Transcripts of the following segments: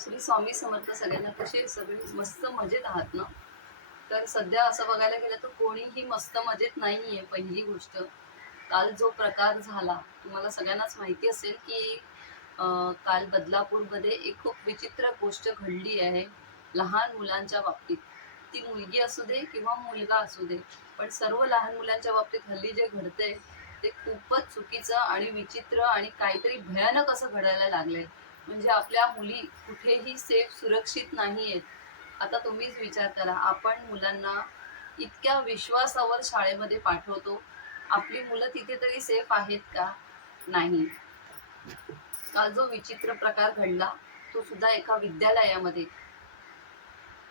श्री स्वामी समर्थ सगळ्यांना कसे सगळे मस्त मजेत आहात ना? तर सध्या असं बघायला गेलं तर कोणीही मस्त मजेत नाहीये पहिली गोष्ट. काल जो प्रकार झाला तुम्हाला सगळ्यांनाच माहिती असेल की काल बदलापूरमध्ये एक खूप विचित्र गोष्ट घडली आहे लहान मुलांच्या बाबतीत. ती मुलगी असू दे किंवा मुलगा असू दे पण सर्व लहान मुलांच्या बाबतीत हल्ली जे घडतंय ते खूपच चुकीचं आणि विचित्र आणि काहीतरी भयानक असं घडायला लागलंय. म्हणजे आपल्या मुली कुठेही सेफ सुरक्षित नाही आहेत आता तुम्हीच विचार करा आपण मुलांना इतक्या विश्वासावर शाळेमध्ये पाठवतो. आपली मुलं तिथे तरी सेफ आहेत का? नाही. काल जो विचित्र प्रकार घडला तो सुद्धा एका विद्यालयामध्ये.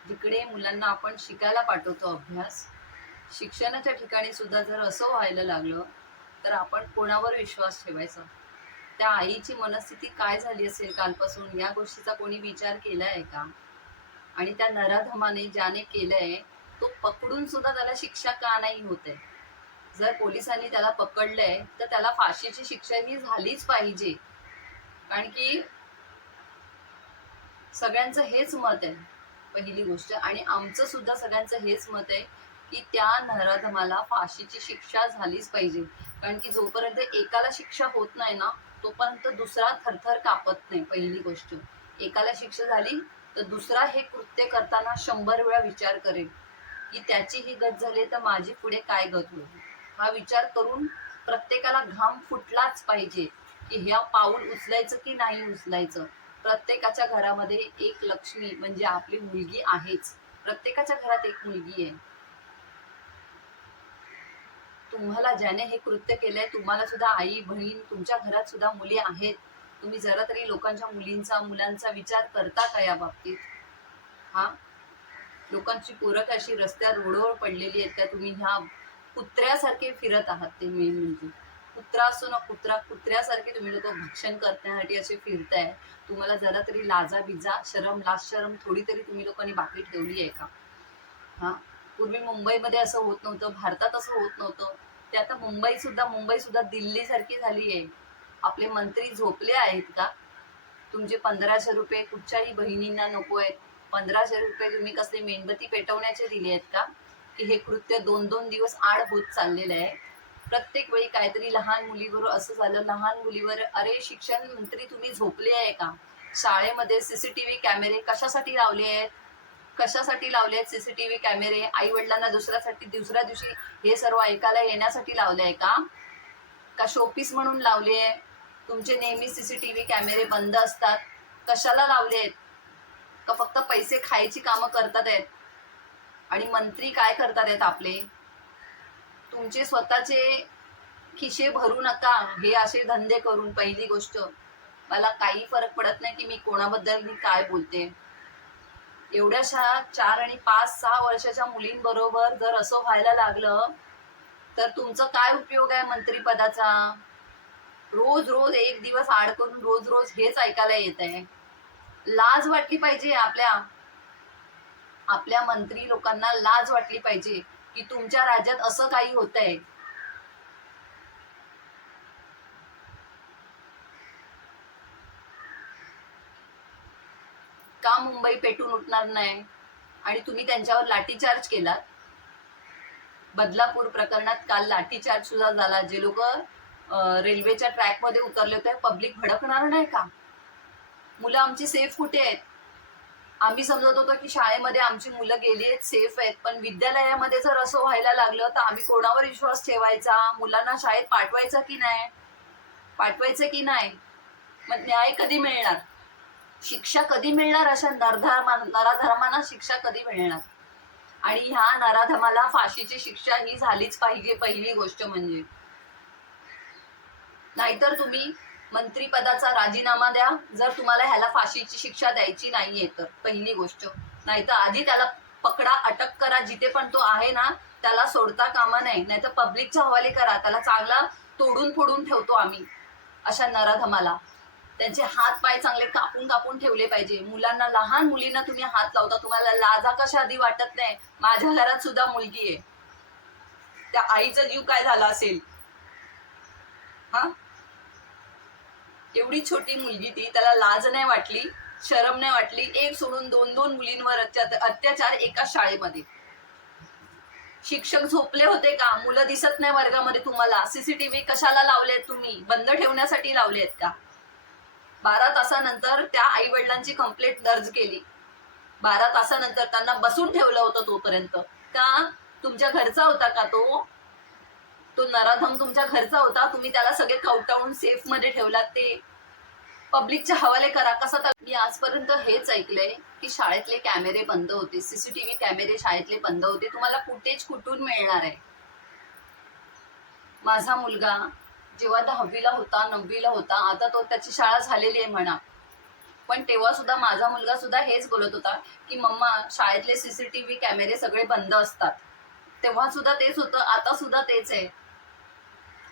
जिकडे मुलांना आपण शिकायला पाठवतो अभ्यास शिक्षणाच्या ठिकाणी सुद्धा जर असं व्हायला लागलं तर आपण कोणावर विश्वास ठेवायचा? त्या आईची मनस्थिती काय झाली असेल कालपासून? या गोष्टीचा कोणी विचार केलाय आहे का? आणि त्या नराधमाने ज्याने केलंय तो पकडून सुद्धा त्याला शिक्षा का नाही होते? जर पोलिसांनी त्याला पकडलंय तर त्याला फाशीची शिक्षा ही झालीच पाहिजे. कारण की सगळ्यांचं हेच मत आहे पहिली गोष्ट. आणि आमचं सुद्धा सगळ्यांचं हेच मत आहे की त्या नराधमाला फाशीची शिक्षा झालीच पाहिजे. कारण की जोपर्यंत एकाला शिक्षा होत नाही ना तोपर्यंत दुसरा थरथर कापत नाही पहिली गोष्ट. एकाला शिक्षा झाली तर दुसरा हे कृत्य करताना शंभर वेळा विचार करेल की त्याची ही गत झाली तर माझी पुढे काय गत होईल? हा विचार करून प्रत्येकाला घाम फुटलाच पाहिजे की ह्या पाऊल उचलायचं की नाही उचलायचं? प्रत्येकाच्या घरामध्ये एक लक्ष्मी म्हणजे आपली मुलगी आहेच. प्रत्येकाच्या घरात एक मुलगी आहे. तुम्हाला ज्याने हे कृत्य केलंय तुम्हाला सुद्धा आई बहीण तुमच्या घरात सुद्धा मुली आहेत. तुम्ही जरा तरी लोकांच्या मुलींचा मुलांचा विचार करता का या बाबतीत? हा? लोकांची पोरक अशी रस्त्यावर रोडवर पडलेली आहेत त्या तुम्ही ह्या कुत्र्यासारखे फिरत आहात ते मेन म्हणजे. कुत्रा असतो ना कुत्रा कुत्र्यासारखे तुम्ही लोक भक्षण करण्यासाठी असे फिरताय. तुम्हाला जरा तरी लाजा बिजा शरम लाज शरम थोडी तरी तुम्ही लोकांनी बाकी ठेवली आहे का? हा? पूर्वी मुंबईमध्ये असं होत नव्हतं भारतात असं होत नव्हतं. ते आता मुंबई सुद्धा मुंबई सुद्धा दिल्लीसारखी झाली आहे. आपले मंत्री झोपले आहेत का? तुमचे पंधराशे रुपये कुठच्याही बहिणींना नको आहेत. पंधराशे रुपये तुम्ही कसले मेणबत्ती पेटवण्याचे दिले आहेत का? की हे कृत्य दोन दोन दिवस आड होत चाललेलं आहे. प्रत्येक वेळी काहीतरी लहान मुलीवर असं झालं लहान मुलीवर अरे शिक्षण मंत्री तुम्ही झोपले आहे का? शाळेमध्ये सीसीटीव्ही कॅमेरे कशासाठी लावले आहेत? कशासाठी लावले आहेत सीसीटीव्ही कॅमेरे आई वडिलांना दुसऱ्यासाठी दुसऱ्या दिवशी हे सर्व ऐकायला येण्यासाठी लावले आहे का? का शोपीस म्हणून लावले आहे? तुमचे नेहमी सीसीटीव्ही कॅमेरे बंद असतात. कशाला लावले आहेत? का फक्त पैसे खायची कामं करतात आहेत? आणि मंत्री काय करतात आहेत आपले? तुमचे स्वतःचे खिशे भरू नका. हे असे धंदे करून पहिली गोष्ट. मला काही फरक पडत नाही की मी कोणाबद्दल मी काय बोलते. एवढ्याशा चार आणि पाच सहा वर्षाच्या मुलींबरोबर जर असं व्हायला लागलं तर तुमचा काय उपयोग आहे मंत्रीपदाचा? रोज रोज एक दिवस आड करून रोज रोज हेच ऐकायला येत आहे. लाज वाटली पाहिजे आपल्या आपल्या मंत्री लोकांना लाज वाटली पाहिजे की तुमच्या राज्यात असं काही होत आहे का मुंबई पेटून उठणार नाही? आणि तुम्ही त्यांच्यावर लाठीचार्ज केलात? बदलापूर प्रकरणात काल लाठीचार्ज सुद्धा झाला. जे लोक रेल्वेच्या ट्रॅकमध्ये उतरले होते पब्लिक भडकणार नाही का? मुलं आमची सेफ कुठे आहेत? आम्ही समजत होतो की शाळेमध्ये आमची मुलं गेली आहेत सेफ आहेत. पण विद्यालयामध्ये जर असं व्हायला लागलं तर आम्ही कोणावर विश्वास ठेवायचा? मुलांना शाळेत पाठवायचं की नाही? पाठवायचं की नाही? मग न्याय कधी मिळणार? शिक्षा कधी मिळणार अशा नरधर्मा नराधर्मांना शिक्षा कधी मिळणार? आणि ह्या नराधमाला फाशीची शिक्षा ही झालीच पाहिजे पहिली गोष्ट म्हणजे. नाहीतर तुम्ही मंत्रीपदाचा राजीनामा द्या जर तुम्हाला ह्याला फाशीची शिक्षा द्यायची नाहीये तर पहिली गोष्ट. नाहीतर आधी त्याला पकडा अटक करा जिथे पण तो आहे ना त्याला सोडता कामा नाही नाहीतर पब्लिकच्या हवाले करा त्याला चांगला तोडून फोडून ठेवतो आम्ही अशा नराधमाला. त्यांचे हात पाय चांगले कापून कापून ठेवले पाहिजे. मुलांना लहान मुलींना तुम्ही हात लावता तुम्हाला लाजा कशा आधी वाटत नाही. माझ्या घरात सुद्धा मुलगी आहे. त्या आईचा जीव काय झाला असेल? हा? एवढी छोटी मुलगी ती त्याला लाज नाही वाटली शरम नाही वाटली. एक सोडून दोन दोन मुलींवर अत्याचार एका शाळेमध्ये. शिक्षक झोपले होते का? मुलं दिसत नाही वर्गामध्ये तुम्हाला. सीसीटीव्ही कशाला लावलेत तुम्ही? बंद ठेवण्यासाठी लावलेत का? बारा तासानंतर त्या आई वडिलांची कंप्लेंट दर्ज केली. बारा तासानंतर त्यांना बसून ठेवलं होतं तोपर्यंत. का? तुमच्या घरचा होता का तो? तो नराधम तुमच्या घरचा होता? तुम्ही त्याला सगळे कवटाळून सेफमध्ये ठेवलात ते? पब्लिकच्या हवाले करा. कसं तर मी आजपर्यंत हेच ऐकलंय की शाळेतले कॅमेरे बंद होते. सीसीटीव्ही कॅमेरे शाळेतले बंद होते. तुम्हाला फुटेज कुठून मिळणार आहे? माझा मुलगा जेव्हा दहावीला होता नववीला होता आता तो त्याची शाळा झालेली आहे म्हणा. पण तेव्हा सुद्धा माझा मुलगा सुद्धा हेच बोलत होता की मम्मा शाळेतले सीसीटीव्ही कॅमेरे सगळे बंद असतात. तेव्हा सुद्धा तेच होतं आता सुद्धा तेच आहे.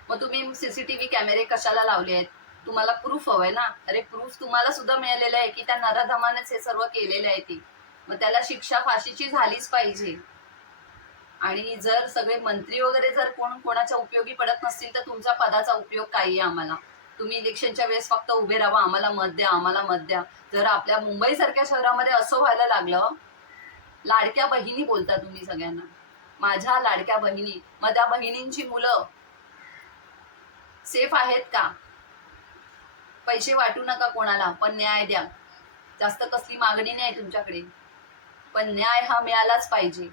मग तुम्ही सीसीटीव्ही कॅमेरे कशाला लावले आहेत? तुम्हाला प्रूफ हवंय ना? अरे प्रूफ तुम्हाला सुद्धा मिळालेलं आहे की त्या नराधमानेच हे सर्व केलेलं आहे ती. मग त्याला शिक्षा फाशीची झालीच पाहिजे. आणि जर सगळे मंत्री वगैरे जर कोण कोणाच्या उपयोगी पडत नसतील तर तुमचा पदाचा उपयोग काही आहे आम्हाला. तुम्ही इलेक्शनच्या वेळेस फक्त उभे राहा आम्हाला मत द्या आम्हाला मत द्या. जर आपल्या मुंबई सारख्या शहरामध्ये असं व्हायला लागलं लाडक्या बहिणी बोलता तुम्ही सगळ्यांना. माझ्या लाडक्या बहिणी मग त्या बहिणींची मुलं सेफ आहेत का? पैसे वाटू नका कोणाला पण न्याय द्या. जास्त कसली मागणी नाही तुमच्याकडे. पण न्याय हा मिळालाच पाहिजे.